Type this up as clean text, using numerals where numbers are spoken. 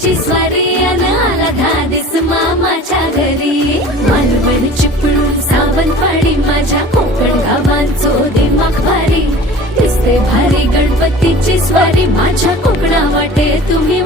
गणपतीची स्वारी अन आला धादिस मामाच्या घरी. मालवण चिपळूण सावंतवाडी माझ्या कोकण गावांचो दिमाग भारी. दिसते भारी गणपतीची स्वारी माझ्या कोकणा वाटे तुम्ही